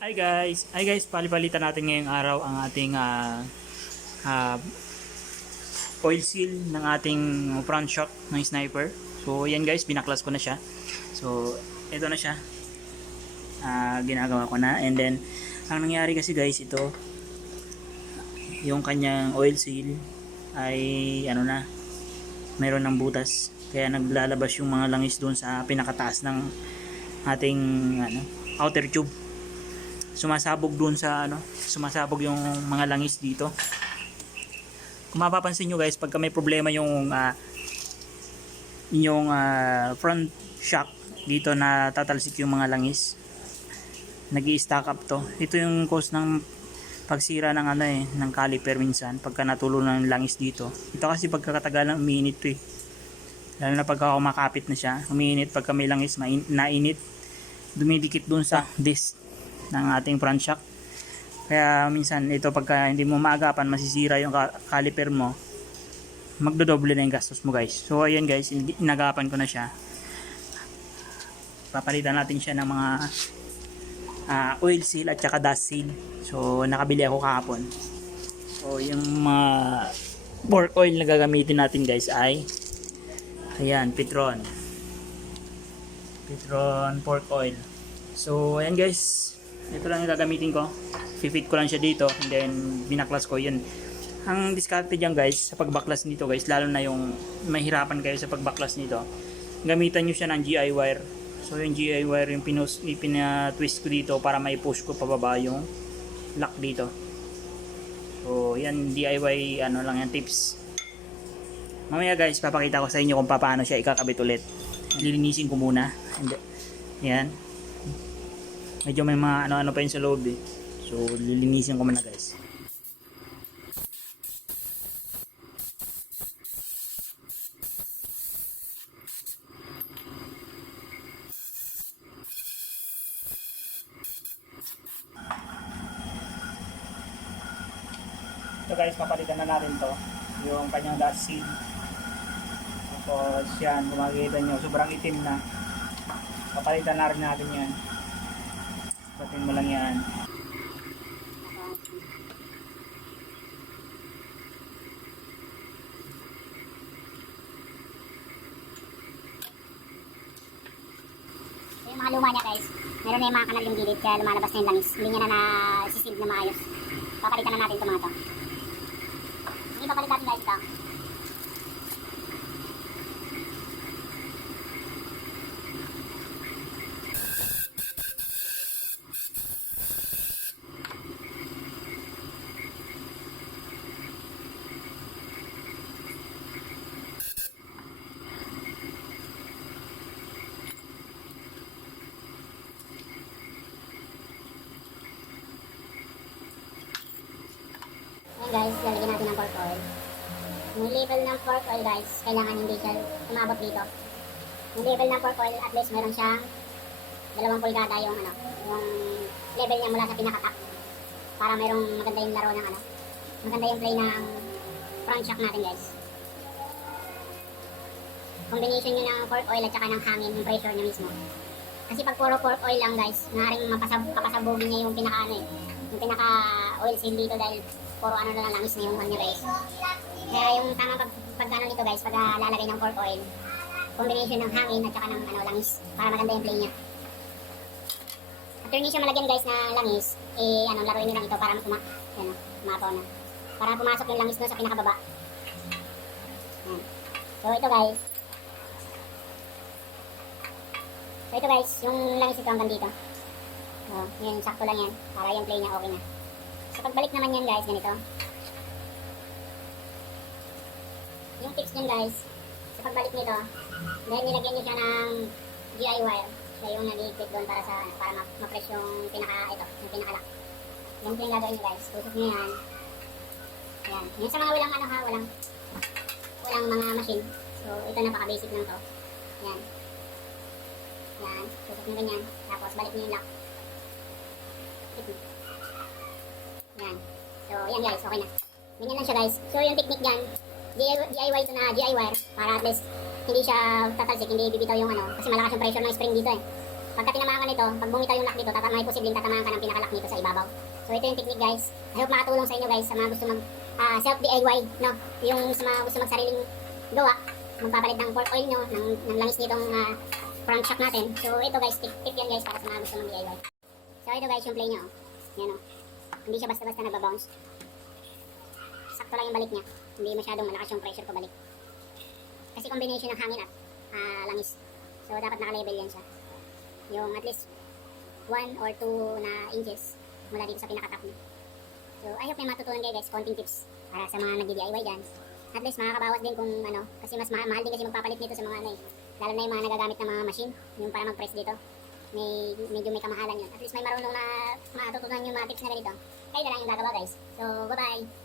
Hi guys, palipalitan natin ngayong araw ang ating ah, oil seal ng ating front shock ng sniper. So yan guys, binaklas ko na siya. So ito na siya. Ginagawa ko na, and then ang nangyari kasi guys, ito yung kanyang oil seal ay mayroon ng butas, kaya naglalabas yung mga langis doon sa pinakataas ng ating outer tube. Sumasabog sumasabog yung mga langis dito. Kung mapapansin nyo guys, pagka may problema yung inyong front shock dito, na tatalsik yung mga langis, nag-i-stack up to. Ito yung cause ng pagsira ng ng caliper minsan pagka natulo ng langis dito. Ito kasi pagkakatagal ng umiinit to lalo na pagka kumakapit na siya, umiinit pagka may langis nainit, dumidikit dun sa disc ng ating front shock. Kaya minsan ito, pagka hindi mo maagapan, masisira yung caliper mo, magdodoble na yung gastos mo guys. So ayan guys, inagapan ko na siya. Papalitan natin siya ng mga oil seal at saka dust seal. So nakabili ako kahapon. So yung mga pork oil na gagamitin natin guys ay ayan, Petron pork oil. So ayan guys, ito lang yung gagamitin ko. Fit ko lang siya dito, and then binaklas ko yun. Ang diskarte dyan guys, sa pagbaklas nito guys, lalo na yung mahirapan kayo sa pagbaklas nito, gamitan nyo siya ng GI wire. So yung GI wire yung pinatwist ko dito para may push ko pababa yung lock dito. So yan, DIY lang yan, tips. Mamaya guys, papakita ko sa inyo kung paano siya ikakabit ulit. Lilinisin ko muna. And yan, medyo may mga ano pa yun sa loob So lilinisin ko muna guys. So guys, papalitan na natin to, yung kanyang dust seal. Tapos yan, kung makikita nyo, sobrang itim na. Papalitan na rin natin yan. Patin mo lang yan. Yung mga luma niya guys, meron na yung mga kanal yung gilid, kaya lumalabas na yung langis. Hindi niya na nasisid na maayos. Papalitan na natin ito mga to. Hindi papalit natin guys ito. Guys, lalagyan natin ng pork oil. Yung level ng pork oil guys, kailangan hindi siya umabot dito. Yung level ng pork oil, at least meron siyang 2 pulgada yung yung level niya mula sa pinaka-top, para mayroong maganda yung laro ng maganda yung play ng front shock natin guys. Combination nyo ng pork oil at saka ng hangin, yung pressure niya mismo. Kasi pag puro pork oil lang guys, maaaring papasabugin niya yung pinaka yung pinaka oil seal dito, dahil puro na lang langis na yung niya guys. Kaya yung tamang pagkano nito guys, pag lalagay ng pork oil, combination ng hangin at saka ng langis, para maganda yung play niya. After nyo siya malagyan guys na langis, laruin nyo lang ito para umapaw na. Para pumasok yung langis doon sa pinakababa. Yan. So ito guys, yung langis ito hanggang dito. So, yan, sakto lang yan, para yung play niya okay na. Sa pagbalik naman yan guys, ganito. Yung tips nyan guys, sa pagbalik nito, dahil nilagyan nyo siya ng GI wire, siya yung nag-i-click doon para ma-press yung yung pinaka-lock. Yan po yung gagawin nyo guys, tusok nyo yan. Ayan, yan sa mga walang mga machine. So ito, napaka-basic lang to. Yan. Yan, tusok nyo ganyan, tapos balik nyo yung lock. Yan. So, yan guys, okay na. Ganyan lang siya guys. So, yung technique dyan, DIY ito na GI wire, para at least hindi siya tatalsik, hindi bibitaw yung kasi malakas yung pressure ng spring dito Pagka tinamaan ka nito, pag bumitaw yung lock dito, may posibleng tatamaan ka ng pinaka-lock nito sa ibabaw. So ito yung technique guys. I hope makatulong sa inyo guys sa mga gusto mag self DIY, no? Yung sa mga gusto magsariling gawa, magpapalit ng fork oil nyo, ng langis nitong front shock natin. So ito guys, tip yan guys para sa mga gusto mag DIY. So ito guys yung play nyo. Yan o. Hindi siya basta-basta nagbabounce. Sakto lang yung balik niya. Hindi masyadong malakas yung pressure ko balik. Kasi combination ng hangin at langis. So dapat naka-level yan siya. Yung at least 1 or 2 na inches mula dito sa pinaka-top niya. So I hope may matutunan kayo guys, konting tips para sa mga nag-DIY dyan. At least makakabawas din kung ano, kasi mas mahal din kasi magpapalit nito sa mga ano eh. Lalo na yung mga nagagamit ng mga machine, yung para mag-press dito. Medyo may kamahalan yun. At least may marunong na matutunan yung mga tips na ganito. Kayo na lang yung gagawa guys. So bye bye!